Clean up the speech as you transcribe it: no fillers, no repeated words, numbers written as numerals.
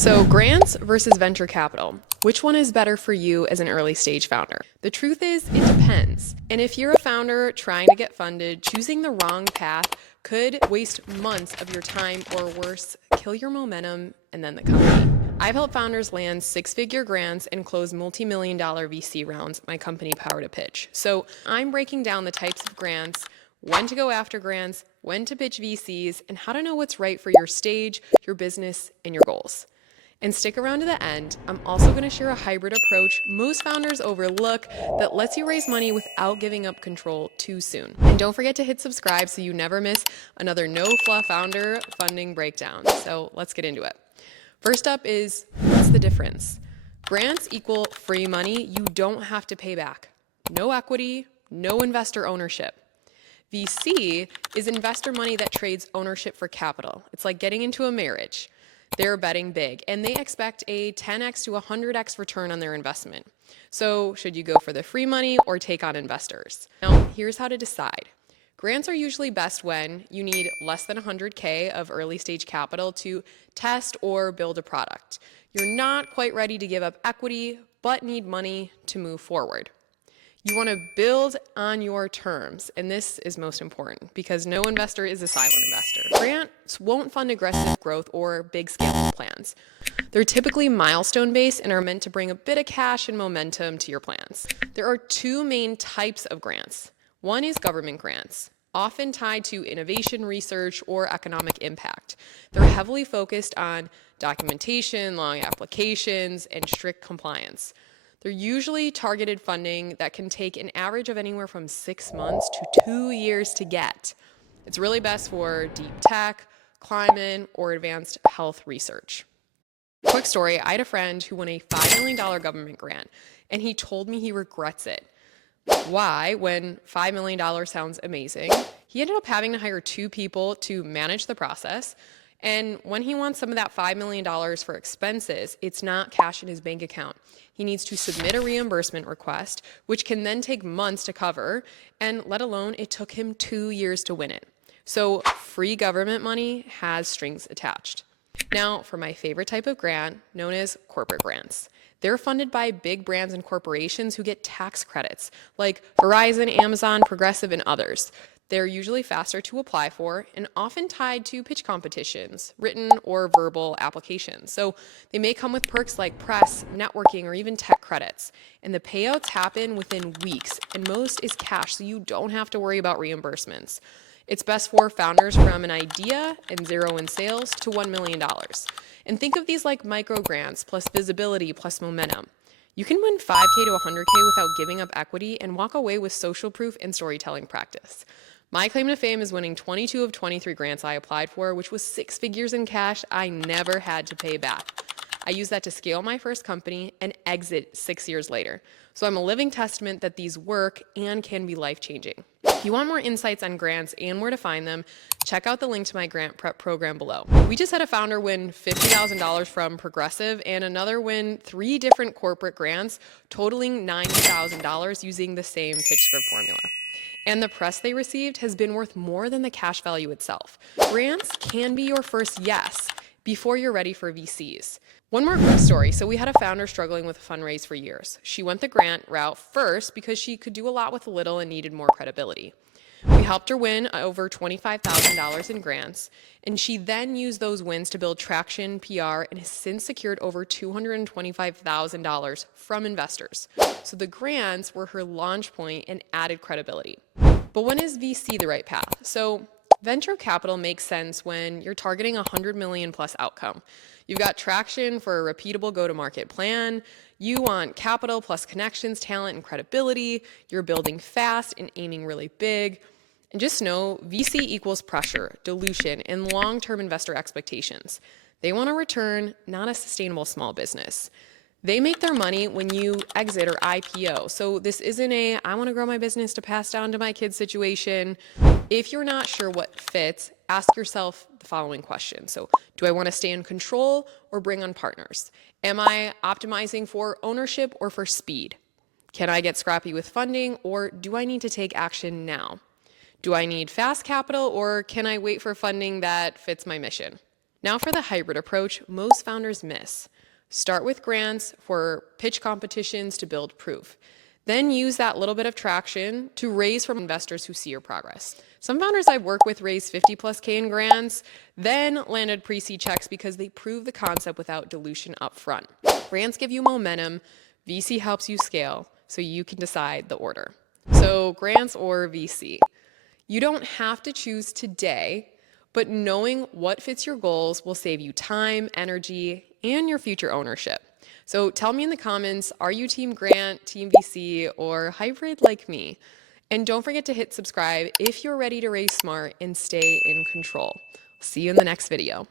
So, grants versus venture capital. Which one is better for you as an early stage founder? The truth is, it depends. And if you're a founder trying to get funded, choosing the wrong path could waste months of your time, or worse, kill your momentum and then the company. I've helped founders land six-figure grants and close multi-million-dollar VC rounds, my company Power to Pitch. So I'm breaking down the types of grants, when to go after grants, when to pitch VCs, and how to know what's right for your stage, your business, and your goals. And stick around to the end. I'm also going to share a hybrid approach most founders overlook that lets you raise money without giving up control too soon. And don't forget to hit subscribe so you never miss another no fluff founder funding breakdown. So let's get into it. First up is, what's the difference? Grants equal free money you don't have to pay back. No equity, no investor ownership. VC is investor money that trades ownership for capital. It's like getting into a marriage. They're betting big, and they expect a 10x to 100x return on their investment. So should you go for the free money or take on investors? Now, here's how to decide. Grants are usually best when you need less than 100K of early stage capital to test or build a product. You're not quite ready to give up equity, but need money to move forward. You want to build on your terms, and this is most important because no investor is a silent investor. Grants won't fund aggressive growth or big scale plans. They're typically milestone-based and are meant to bring a bit of cash and momentum to your plans. There are two main types of grants. One is government grants, often tied to innovation, research, or economic impact. They're heavily focused on documentation, long applications, and strict compliance. They're usually targeted funding that can take an average of anywhere from 6 months to 2 years to get. It's really best for deep tech, climate, or advanced health research. Quick story, I had a friend who won a $5 million government grant, and he told me he regrets it. Why, when $5 million sounds amazing? He ended up having to hire 2 people to manage the process. And when he wants some of that $5 million for expenses, it's not cash in his bank account. He needs to submit a reimbursement request, which can then take months to cover, and let alone it took him 2 years to win it. So free government money has strings attached. Now, for my favorite type of grant, known as corporate grants. They're funded by big brands and corporations who get tax credits, like Verizon, Amazon, Progressive, and others. They're usually faster to apply for and often tied to pitch competitions, written or verbal applications. So they may come with perks like press, networking, or even tech credits. And the payouts happen within weeks, and most is cash, so you don't have to worry about reimbursements. It's best for founders from an idea and zero in sales to $1 million. And think of these like micro grants plus visibility plus momentum. You can win 5K to 100K without giving up equity and walk away with social proof and storytelling practice. My claim to fame is winning 22 of 23 grants I applied for, which was 6 figures in cash I never had to pay back. I used that to scale my first company and exit 6 years later. So I'm a living testament that these work and can be life-changing. If you want more insights on grants and where to find them, check out the link to my grant prep program below. We just had a founder win $50,000 from Progressive and another win 3 different corporate grants, totaling $90,000 using the same pitch script formula. And the press they received has been worth more than the cash value itself. Grants can be your first yes before you're ready for VCs. One more quick story. So we had a founder struggling with a fundraise for years. She went the grant route first because she could do a lot with little and needed more credibility. We helped her win over $25,000 in grants, and she then used those wins to build traction, PR, and has since secured over $225,000 from investors. So the grants were her launch point and added credibility. But when is VC the right path? So venture capital makes sense when you're targeting a 100 million plus outcome. You've got traction for a repeatable go-to-market plan. You want capital plus connections, talent, and credibility. You're building fast and aiming really big. And just know VC equals pressure, dilution, and long-term investor expectations. They want a return, not a sustainable small business. They make their money when you exit or IPO. So this isn't a, I want to grow my business to pass down to my kids situation. If you're not sure what fits, ask yourself the following question. So do I want to stay in control or bring on partners? Am I optimizing for ownership or for speed? Can I get scrappy with funding, or do I need to take action now? Do I need fast capital, or can I wait for funding that fits my mission? Now for the hybrid approach, most founders miss. Start with grants for pitch competitions to build proof. Then use that little bit of traction to raise from investors who see your progress. Some founders I work with raised 50 plus K in grants, then landed pre-seed checks because they prove the concept without dilution up front. Grants give you momentum, VC helps you scale, so you can decide the order. So grants or VC. You don't have to choose today, but knowing what fits your goals will save you time, energy, and your future ownership. So tell me in the comments, are you team grant, team VC, or hybrid like me? And don't forget to hit subscribe if you're ready to raise smart and stay in control. See you in the next video.